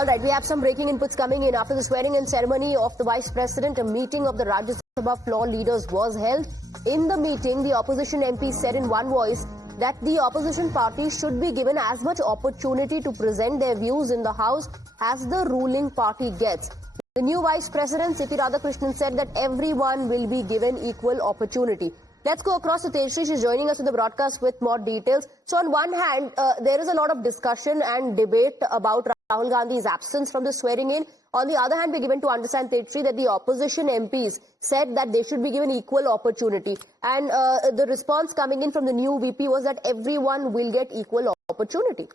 All right, we have some breaking inputs coming in. After the swearing-in ceremony of the Vice President, a meeting of the Rajya Sabha floor leaders was held. In the meeting, the opposition MPs said in one voice that the opposition party should be given as much opportunity to present their views in the House as the ruling party gets. The new Vice President, C.P. Radhakrishnan, said that everyone will be given equal opportunity. Let's go across to Tejashree. She's joining us in the broadcast with more details. So on one hand, there is a lot of discussion and debate about Rahul Gandhi's absence from the swearing-in. On the other hand, we're given to understand, Tejashree, that the opposition MPs said that they should be given equal opportunity. And the response coming in from the new VP was that everyone will get equal opportunity.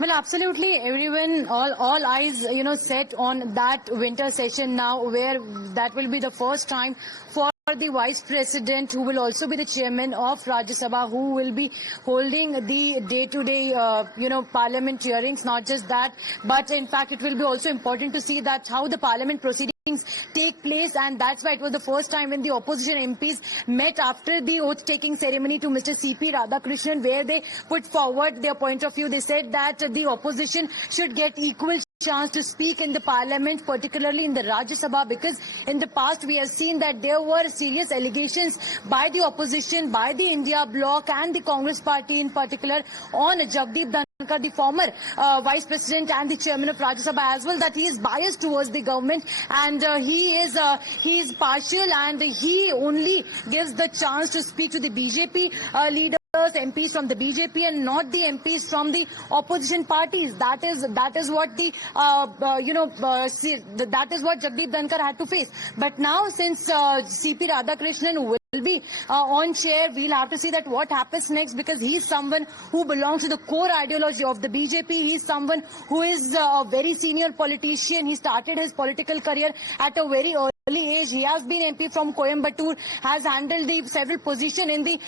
Well, absolutely. Everyone, all eyes, set on that winter session now, where that will be the first time for the Vice President, who will also be the chairman of Rajya Sabha, who will be holding the day-to-day, Parliament hearings. Not just that, but in fact, it will be also important to see that how the Parliament proceedings take place, and that's why it was the first time when the opposition MPs met after the oath-taking ceremony to Mr. C.P. Radhakrishnan, where they put forward their point of view. They said that the opposition should get equal chance to speak in the Parliament, particularly in the Rajya Sabha, because in the past we have seen that there were serious allegations by the opposition, by the India Bloc and the Congress Party in particular on Jagdeep Dhankar, the former Vice President and the Chairman of Rajya Sabha as well, that he is biased towards the government, and he is partial, and he only gives the chance to speak to the BJP leader, MPs from the BJP, and not the MPs from the opposition parties. That is what the that is what Jagdeep Dhankar had to face. But now, since C.P. Radhakrishnan will be on chair, we'll have to see that what happens next, because he's someone who belongs to the core ideology of the BJP. He's someone who is a very senior politician. He started his political career at a very early age. He has been MP from Coimbatore, has handled the several positions in the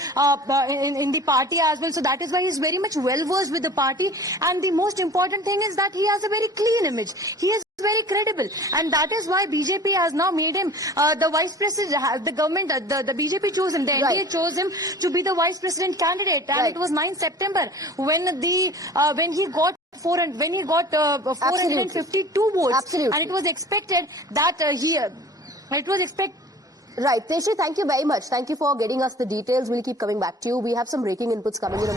in the party as well. So that is why he's very much well versed with the party. And the most important thing is that he has a very clean image. He is very credible, and that is why BJP has now made him the Vice President. The government, the BJP chose him. The NDA chose him to be the Vice President candidate, and it was 9th September when he got 452 votes, and it was expected that Right. Tejashree, thank you very much. Thank you for getting us the details. We'll keep coming back to you. We have some breaking inputs coming in.